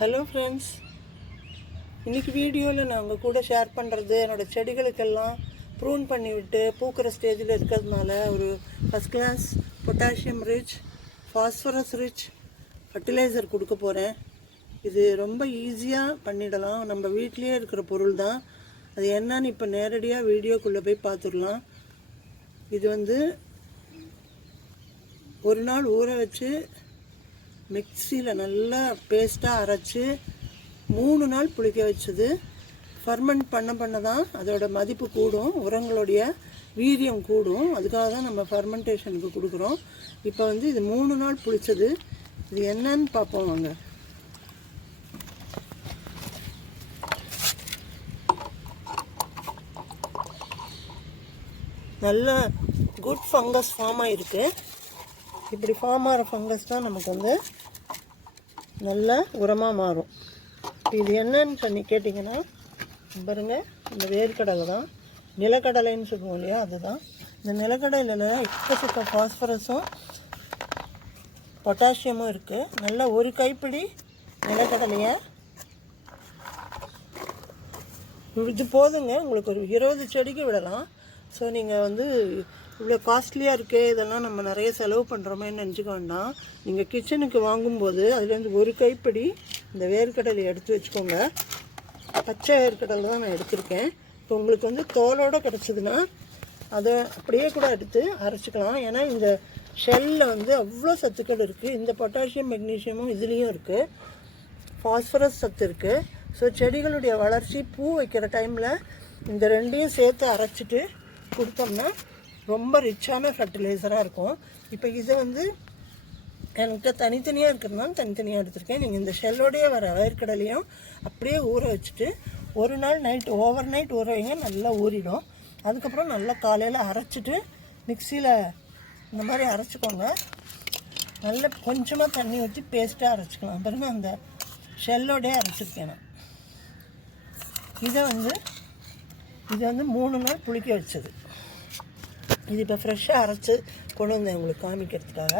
Hello friends, இன்றைக்கி வீடியோவில் நான் உங்கள் கூட ஷேர் பண்ணுறது என்னோடய செடிகளுக்கெல்லாம் ப்ரூன் பண்ணி விட்டு பூக்கிற ஸ்டேஜில் இருக்கிறதுனால ஒரு first class potassium rich phosphorus rich fertiliser கொடுக்க போகிறேன். இது ரொம்ப ஈஸியாக பண்ணிடலாம், நம்ம வீட்லேயே இருக்கிற பொருள் தான். அது என்னன்னு இப்போ நேரடியாக வீடியோக்குள்ளே போய் பார்த்துடலாம். இது ஒரு நாள் ஊற வச்சு மிக்சியில் நல்லா பேஸ்ட்டாக அரைச்சி 3 நாள் புளிக்க வச்சது. ஃபர்மெண்ட் பண்ண தான் அதோட மதிப்பு கூடும், உரங்களுடைய வீரியம் கூடும். அதுக்காக தான் நம்ம ஃபர்மெண்டேஷனுக்கு கொடுக்குறோம். இப்போ இது 3 நாள் புளிச்சது. இது என்னன்னு பார்ப்போம் வாங்க. நல்ல குட் ஃபங்கஸ் ஃபார்ம் ஆகிருக்கு. இப்படி ஃபார்ம் ஆகிற ஃபங்கஸ் தான் நமக்கு நல்ல உரமாக மாறும். இது என்னன்னு சொல்லி கேட்டிங்கன்னா பாருங்க, இந்த வேர்க்கடலை தான், நிலக்கடலைன்னு சொல்லுவோம் இல்லையா, அதுதான். இந்த நிலக்கடலையில் எக்கச்சக்க ஃபாஸ்பரஸும் பொட்டாசியமும் இருக்குது. நல்லா ஒரு கைப்பிடி நிலக்கடலையை இது போதுங்க, உங்களுக்கு ஒரு 20 செடிக்கு விடலாம். ஸோ நீங்கள் இவ்வளோ காஸ்ட்லியாக இருக்குது, இதெல்லாம் நம்ம நிறைய செலவு பண்ணுறோமேன்னு நினச்சிக்க வேண்டாம். நீங்கள் கிச்சனுக்கு வாங்கும்போது அதுலேருந்து ஒரு கைப்பிடி இந்த வேர்க்கடலை எடுத்து வச்சுக்கோங்க. பச்சை வேர்க்கடலை தான் நான் எடுத்திருக்கேன். இப்போ உங்களுக்கு தோலோடு கிடச்சிதுன்னா அதை அப்படியே கூட எடுத்து அரைச்சிக்கலாம். ஏன்னா இந்த ஷெல்லில் அவ்வளோ சத்துக்கள் இருக்குது. இந்த பொட்டாசியம் மெக்னீஷியமும் இதுலேயும் இருக்குது, ஃபாஸ்பரஸ் சத்து இருக்குது. ஸோ செடிகளுடைய வளர்ச்சி, பூ வைக்கிற டைமில் இந்த ரெண்டையும் சேர்த்து அரைச்சிட்டு கொடுத்தோம்னா ரொம்ப ரிச்சான ஃபர்டிலைசராக இருக்கும். இப்போ இதை எனக்கு தனித்தனியாக இருக்கிறதுனால தனித்தனியாக எடுத்திருக்கேன். நீங்கள் இந்த ஷெல்லோடையே வர வேர்க்கடலையும் அப்படியே ஊற வச்சுட்டு ஒரு நாள் நைட் ஓவர் நைட் ஊற வைங்க, நல்லா ஊறிடும். அதுக்கப்புறம் நல்லா காலையில் அரைச்சிட்டு மிக்சியில் இந்த மாதிரி அரைச்சிக்கோங்க. நல்ல கொஞ்சமாக தண்ணி ஊற்றி பேஸ்ட்டாக அரைச்சிக்கலாம். பாருங்க, அந்த ஷெல்லோடையே அரைச்சிருக்கேன் நான். இதை 3 நாள் புளிக்க வச்சது. இது இப்போ ஃப்ரெஷ்ஷாக அரைச்சி கொண்டு வந்தேன் உங்களுக்கு காமிக்கிறதுக்காக.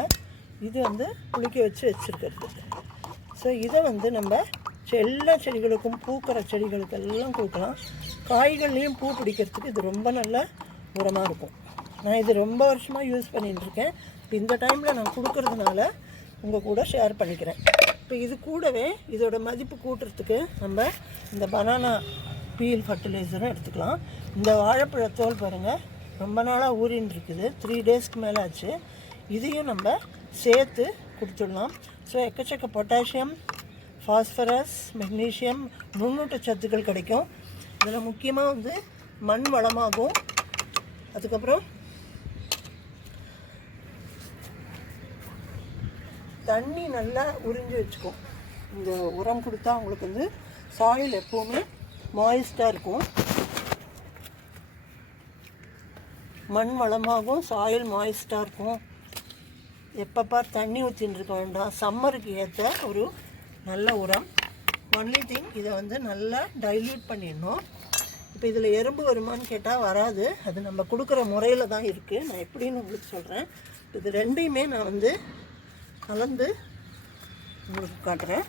இது புளிக்க வச்சு வச்சுருக்கிறது. ஸோ இதை நம்ம எல்லா செடிகளுக்கும், பூக்கிற செடிகளுக்கு எல்லாம் கொடுக்கலாம். காய்கள்லேயும் பூ பிடிக்கிறதுக்கு இது ரொம்ப நல்ல உரமாக இருக்கும். நான் இது ரொம்ப வருஷமாக யூஸ் பண்ணிட்டுருக்கேன். இந்த டைமில் நான் கொடுக்கறதுனால உங்கள் கூட ஷேர் பண்ணிக்கிறேன். இப்போ இது கூடவே இதோட மதிப்பு கூட்டுறதுக்கு நம்ம இந்த பனானா பீல் ஃபர்டிலைசரும் எடுத்துக்கலாம். இந்த வாழைப்பழத்தோல் பாருங்கள், ரொம்ப நாளாக ஊறின்னு இருக்குது, 3 டேஸ்க்கு மேலே ஆச்சு. இதையும் நம்ம சேர்த்து கொடுத்துடலாம். ஸோ எக்கச்சக்க பொட்டாசியம், ஃபாஸ்பரஸ், மெக்னீஷியம், நுண்ணூட்ட சத்துக்கள் கிடைக்கும். இதில் முக்கியமாக மண் வளமாகும். அதுக்கப்புறம் தண்ணி நல்லா உறிஞ்சி வச்சுக்கும். இந்த உரம் கொடுத்தா உங்களுக்கு சாயில் எப்போவுமே மாய்ஸ்டாக இருக்கும். மண் வளமாகும், சாயில் மாய்ஸ்டாக இருக்கும். எப்பப்போ தண்ணி ஊற்றின்னு இருக்க வேண்டாம். சம்மருக்கு ஏற்ற ஒரு நல்ல உரம். ஒன்லி திங், இதை நல்லா டைல்யூட் பண்ணிடணும். இப்போ இதில் எறும்பு வருமானு கேட்டால் வராது. அது நம்ம கொடுக்குற முறையில் தான் இருக்குது. நான் எப்படின்னு உங்களுக்கு சொல்கிறேன். இது ரெண்டையுமே நான் கலந்து உங்களுக்கு காட்டுறேன்.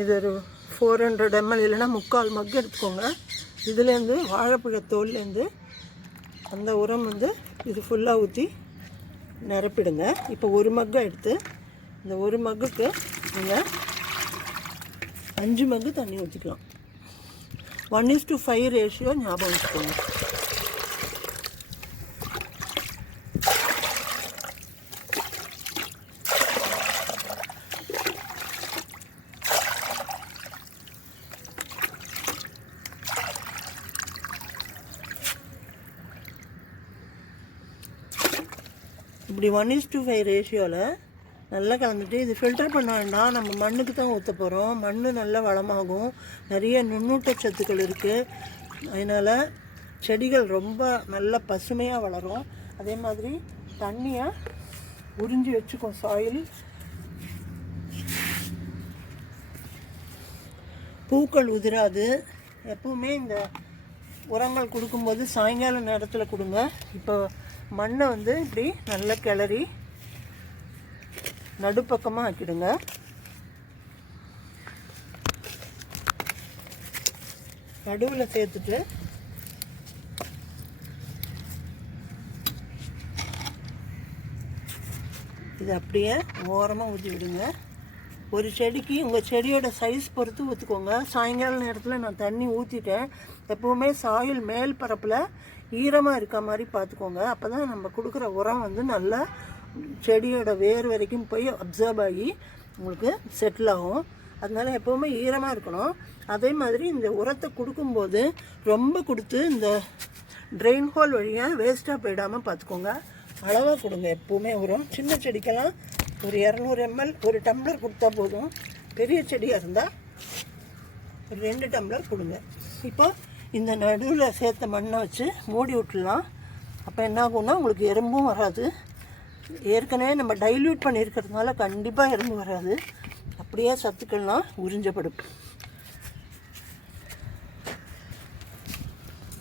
இது ஒரு 400 ml இல்லைன்னா 3/4 மக் எடுத்துக்கோங்க. இதுலேருந்து வாழைப்பழத்தோல்லேருந்து அந்த உரம் இது ஃபுல்லாக ஊற்றி நிரப்பிடுங்க. இப்போ ஒரு மக்கை எடுத்து இந்த ஒரு மக்குக்கு நீங்கள் 5 மக்கு தண்ணி ஊற்றிக்கலாம். 1:5 ரேஷியோ ஞாபகம் வச்சுக்கோங்க. இப்படி 1:5 ரேஷியோவில் நல்லா கலந்துட்டு, இது ஃபில்டர் பண்ண வேண்டாம், நம்ம மண்ணுக்கு தான் ஊற்ற போகிறோம். மண் நல்லா வளமாகும், நிறைய நுண்ணூட்ட சத்துக்கள் இருக்குது. அதனால் செடிகள் ரொம்ப நல்ல பசுமையாக வளரும். அதே மாதிரி தண்ணியை உறிஞ்சி வச்சுக்கும் சாயில். பூக்கள் உதிராது. எப்பவுமே இந்த உரங்கள் கொடுக்கும்போது சாயங்கால நேரத்தில் கொடுங்க. இப்போ மண்ணை வந்து இப்படி நல்லா கிளறி நடுப்பக்கமாக ஆக்கிடுங்க. நடுவில் சேர்த்துட்டு இது அப்படியே ஓரமாக ஊற்றி விடுங்க. ஒரு செடிக்கு உங்கள் செடியோட சைஸ் பொறுத்து ஊற்றிக்கோங்க. சாயங்கால நேரத்தில் நான் தண்ணி ஊற்றிட்டேன். எப்போவுமே சாயில் மேல் பரப்பில் ஈரமாக இருக்க மாதிரி பார்த்துக்கோங்க. அப்போ தான் நம்ம கொடுக்குற உரம் வந்து நல்லா செடியோட வேர் வரைக்கும் போய் அப்சர்வ் ஆகி உங்களுக்கு செட்டில் ஆகும். அதனால எப்போவுமே ஈரமாக இருக்கணும். அதே மாதிரி இந்த உரத்தை கொடுக்கும்போது ரொம்ப கொடுத்து இந்த ட்ரெயின் ஹோல் வழியாக வேஸ்ட்டாக போயிடாமல் பார்த்துக்கோங்க. அளவாக கொடுங்க எப்போவுமே உரம். சின்ன செடிக்கெல்லாம் ஒரு 200 ml ஒரு டம்ளர் கொடுத்தா போதும். பெரிய செடியாக இருந்தால் ஒரு 2 டம்ளர் கொடுங்க. இப்போ இந்த நடுவில் சேர்த்த மண்ணை வச்சு மூடி விட்டுடலாம். அப்போ என்ன ஆகும்னா உங்களுக்கு எறும்பும் வராது. ஏற்கனவே நம்ம டைல்யூட் பண்ணியிருக்கிறதுனால கண்டிப்பாக எறும்பு வராது. அப்படியே சத்துக்கள்லாம் உறிஞ்சப்படும்.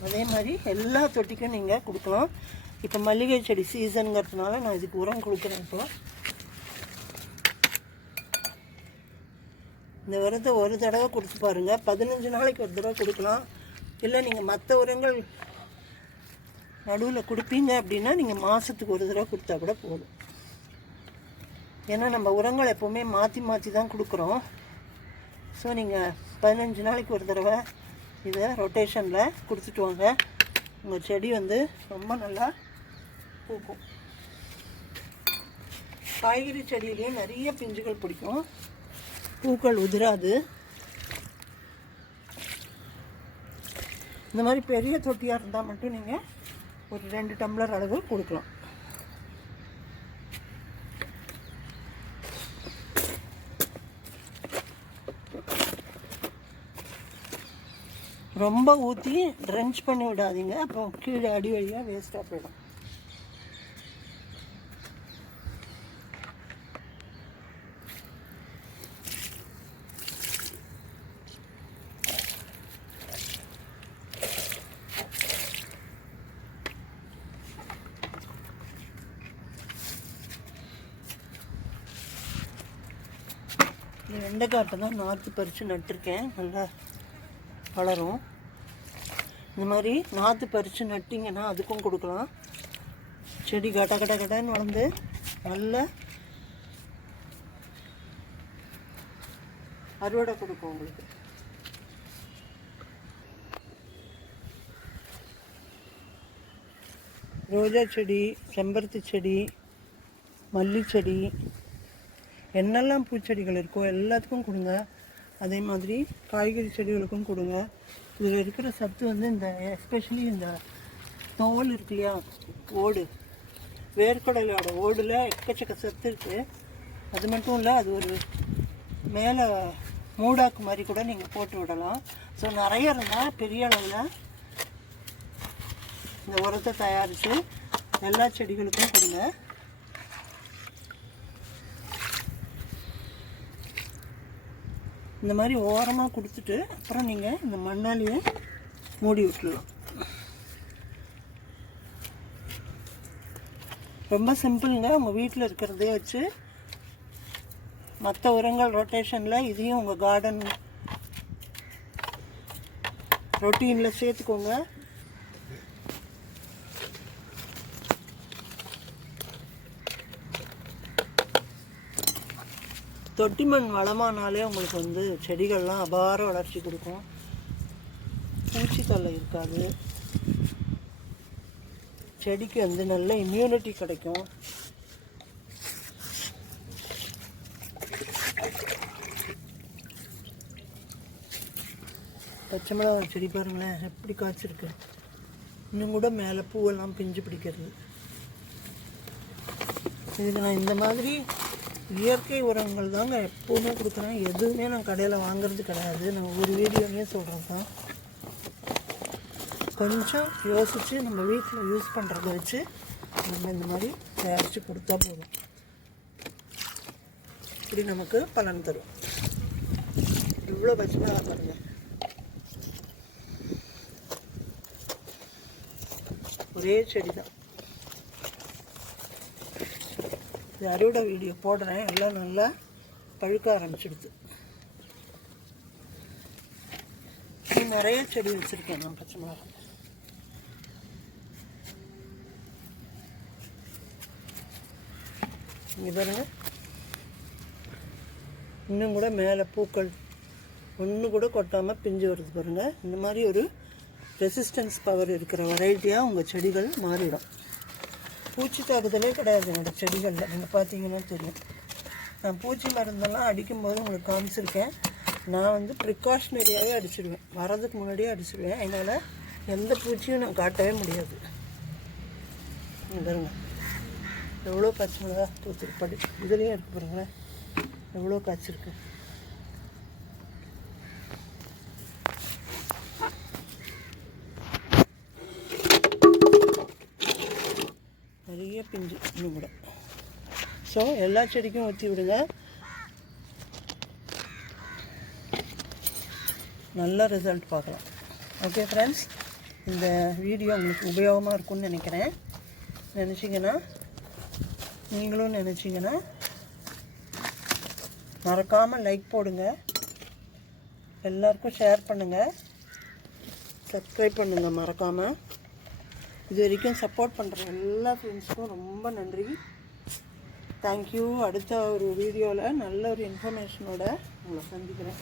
அதே மாதிரி எல்லா தொட்டிக்கும் நீங்கள் கொடுக்கலாம். இப்போ மல்லிகை செடி சீசனுங்கிறதுனால நான் இதுக்கு உரம் கொடுக்குறேன். இப்போ இந்த உரத்தை ஒரு தடவை கொடுத்து பாருங்கள். 15 நாளைக்கு ஒரு தடவை கொடுக்கலாம். இல்லை நீங்கள் மற்ற உரங்கள் நடுவில் கொடுப்பீங்க அப்படின்னா நீங்கள் மாதத்துக்கு ஒரு தடவை கொடுத்தா கூட போதும். ஏன்னா நம்ம உரங்கள் எப்போவுமே மாற்றி மாற்றி தான் கொடுக்குறோம். ஸோ நீங்கள் 15 நாளைக்கு ஒரு தடவை இதை ரொட்டேஷனில் கொடுத்துட்டு வாங்க. உங்கள் செடி வந்து ரொம்ப நல்லா பூக்கும். காய்கறி செடியிலேயே நிறைய பிஞ்சுகள் பிடிக்கும். பூக்கள் உதிராது. இந்த மாதிரி பெரிய தொட்டியாக இருந்தால் மட்டும் நீங்கள் ஒரு 2 டம்ளர் அளவு கொடுக்கலாம். ரொம்ப ஊற்றி ட்ரென்ச் பண்ணி விடாதீங்க. அப்புறம் கீழே அடி வழியாக வேஸ்ட்டாக போயிடும். இந்த வெண்டைக்காட்டை தான் நாற்று பறித்து நட்டிருக்கேன். நல்லா வளரும். இந்த மாதிரி நாற்று பறித்து நட்டிங்கன்னா அதுக்கும் கொடுக்கலாம். செடி கட்ட கட்ட கட்டன்னு வளர்ந்து நல்ல அறுவடை கொடுக்கும் உங்களுக்கு. ரோஜா செடி, செம்பருத்தி செடி, மல்லி செடி, என்னெல்லாம் பூச்செடிகள் இருக்கோ எல்லாத்துக்கும் கொடுங்க. அதே மாதிரி காய்கறி செடிகளுக்கும் கொடுங்க. இதில் இருக்கிற சத்து வந்து இந்த எஸ்பெஷலி இந்த தோல் இருக்கு இல்லையா, ஓடு, வேர்க்கடலோட ஓடில் எக்கச்சக்க சத்து இருக்குது. அது மட்டும் இல்லை, அது ஒரு மேலே மூடாக்கு மாதிரி கூட நீங்கள் போட்டு விடலாம். ஸோ நிறைய இருந்தால் பெரிய அளவில் இந்த உரத்தை தயாரித்து எல்லா செடிகளுக்கும் கொடுங்க. இந்த மாதிரி ஓரமாக கொடுத்துட்டு அப்புறம் நீங்கள் இந்த மண்ணாலேயே மூடி விட்டுடலாம். ரொம்ப சிம்பிளுங்க. உங்கள் வீட்டில் இருக்கிறதே வச்சு மற்ற உரங்கள் ரொட்டேஷனில் இதையும் உங்கள் கார்டன் ரொட்டீனில் சேர்த்துக்கோங்க. தொட்டி மண் வளமானாலே உங்களுக்கு வந்து செடிகள்லாம் அபார வளர்ச்சி கொடுக்கும். பூச்சி தொல்லை இருக்காது. செடிக்கு வந்து நல்ல இம்யூனிட்டி கிடைக்கும். பச்சை மிளகா செடி பாருங்களேன் எப்படி காய்ச்சிருக்கு. இன்னும் கூட மேலே பூவெல்லாம் பிஞ்சு பிடிக்கிறது. இதுக்கு நான் இந்த மாதிரி இயற்கை உரங்கள் தாங்க எப்போவுமே கொடுக்குறேன். எதுவுமே நான் கடையில் வாங்குறது கிடையாது. நான் ஒரு வீடியோலேயே சொல்கிறது தான். கொஞ்சம் யோசித்து நம்ம வீட்டில் யூஸ் பண்ணுறத வச்சு நம்ம இந்த மாதிரி தயாரித்து கொடுத்தா போதும். இப்படி நமக்கு பலன் தரும். இவ்வளோ பச்சை பாருங்கள். ஒரே செடி தான். இது அறுவடை வீடியோ போடுறேன். எல்லாம் நல்லா பழுக்க ஆரம்பிச்சிடுது. நிறைய செடி வச்சுருக்கேன் நான் பச்சை மிளகாய். இங்கே பாருங்க, இன்னும் கூட மேலே பூக்கள் ஒன்று கூட கொட்டாமல் பிஞ்சு வருது பாருங்கள். இந்த மாதிரி ஒரு ரெசிஸ்டன்ஸ் பவர் இருக்கிற வெரைட்டியாக உங்கள் செடிகள் மாறிடும். பூச்சி தாக்குதலே கிடையாது என்னோடய செடிகளில். நீங்கள் பார்த்தீங்கன்னா தெரியும். நான் பூச்சி மருந்தெல்லாம் அடிக்கும்போது உங்களுக்கு காமிச்சிருக்கேன். நான் வந்து ப்ரிகாஷனரியாகவே அடிச்சிடுவேன், வரதுக்கு முன்னாடியே அடிச்சிடுவேன். அதனால் எந்த பூச்சியும் நான் காட்டவே முடியாது. பாருங்க எவ்வளோ பச்சை மிளகா பூச்சிருப்படி இதுலேயும் இருக்கு பாருங்களேன், எவ்வளோ காய்ச்சிருக்கு. நிறைய பிஞ்சு இன்னும் கூட. ஸோ எல்லா செடிக்கும் ஊற்றி விடுங்க, நல்ல ரிசல்ட் பார்க்கலாம். ஓகே ஃப்ரெண்ட்ஸ், இந்த வீடியோ உங்களுக்கு உபயோகமாக இருக்கும்னு நினைக்கிறேன். நினச்சிங்கன்னா நீங்களும் நினச்சிங்கன்னா மறக்காமல் லைக் போடுங்க, எல்லாருக்கும் ஷேர் பண்ணுங்கள், சப்ஸ்கிரைப் பண்ணுங்கள் மறக்காமல். இது வரைக்கும் சப்போர்ட் பண்ணுற எல்லா ஃப்ரெண்ட்ஸுக்கும் ரொம்ப நன்றி. தேங்க்யூ. அடுத்த ஒரு வீடியோவில் நல்ல ஒரு இன்ஃபர்மேஷனோட உங்களை சந்திக்கிறேன்.